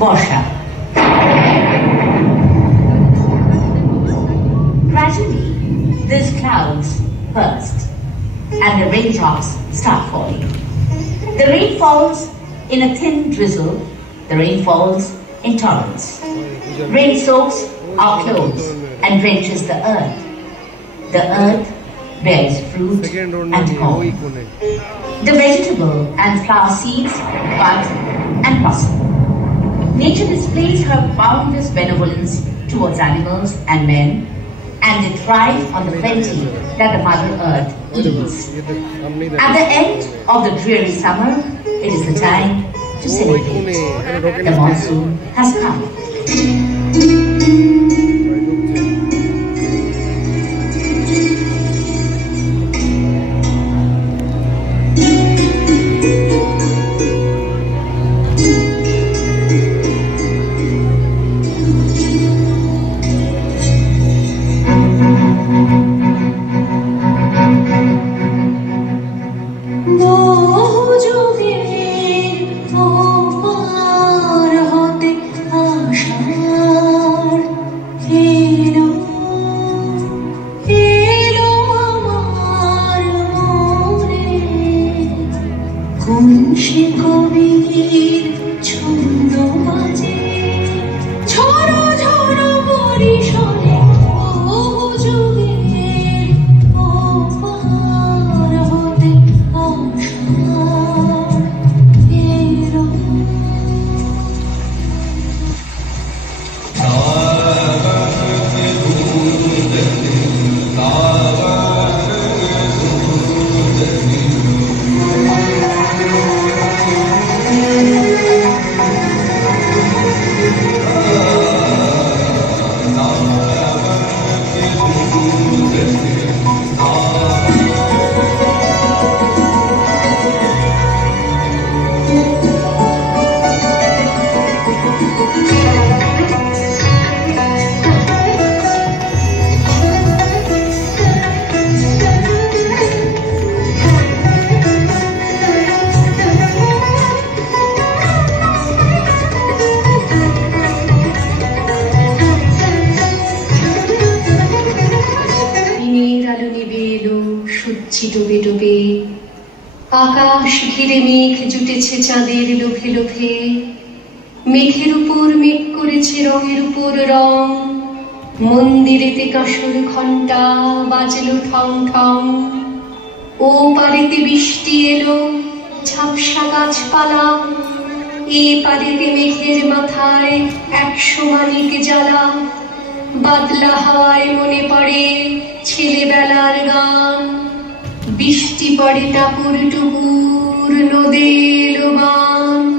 Borsha. Gradually, these clouds burst and the raindrops start falling. The rain falls in a thin drizzle. The rain falls in torrents. Rain soaks our clothes and drenches the earth. The earth bears fruit and corn. The vegetable and flower seeds bud and blossom. Nature displays her boundless benevolence towards animals and men, and they thrive on the plenty that the Mother Earth yields. At the end of the dreary summer, it is the time to celebrate. The monsoon has come. আকাশ ঘিরে মেঘ জুটেছে চাঁদের লোভে লোভে, মেঘের উপর মেঘ করেছে রঙের উপর রং, মন্দিরেতে কাঁসর ঘণ্টা বাজলো ঠং ঠং, ও পারেতে বৃষ্টি এলো ঝাপসা গাছপালা, এ পারেতে মেঘের মাথায় 100 মানিক জ্বালা, বাদলা হাওয়ায় মনে পড়ে ছেলেবেলার গান, বৃষ্টি পড়ে টাপুর টুপুর নদীর বান।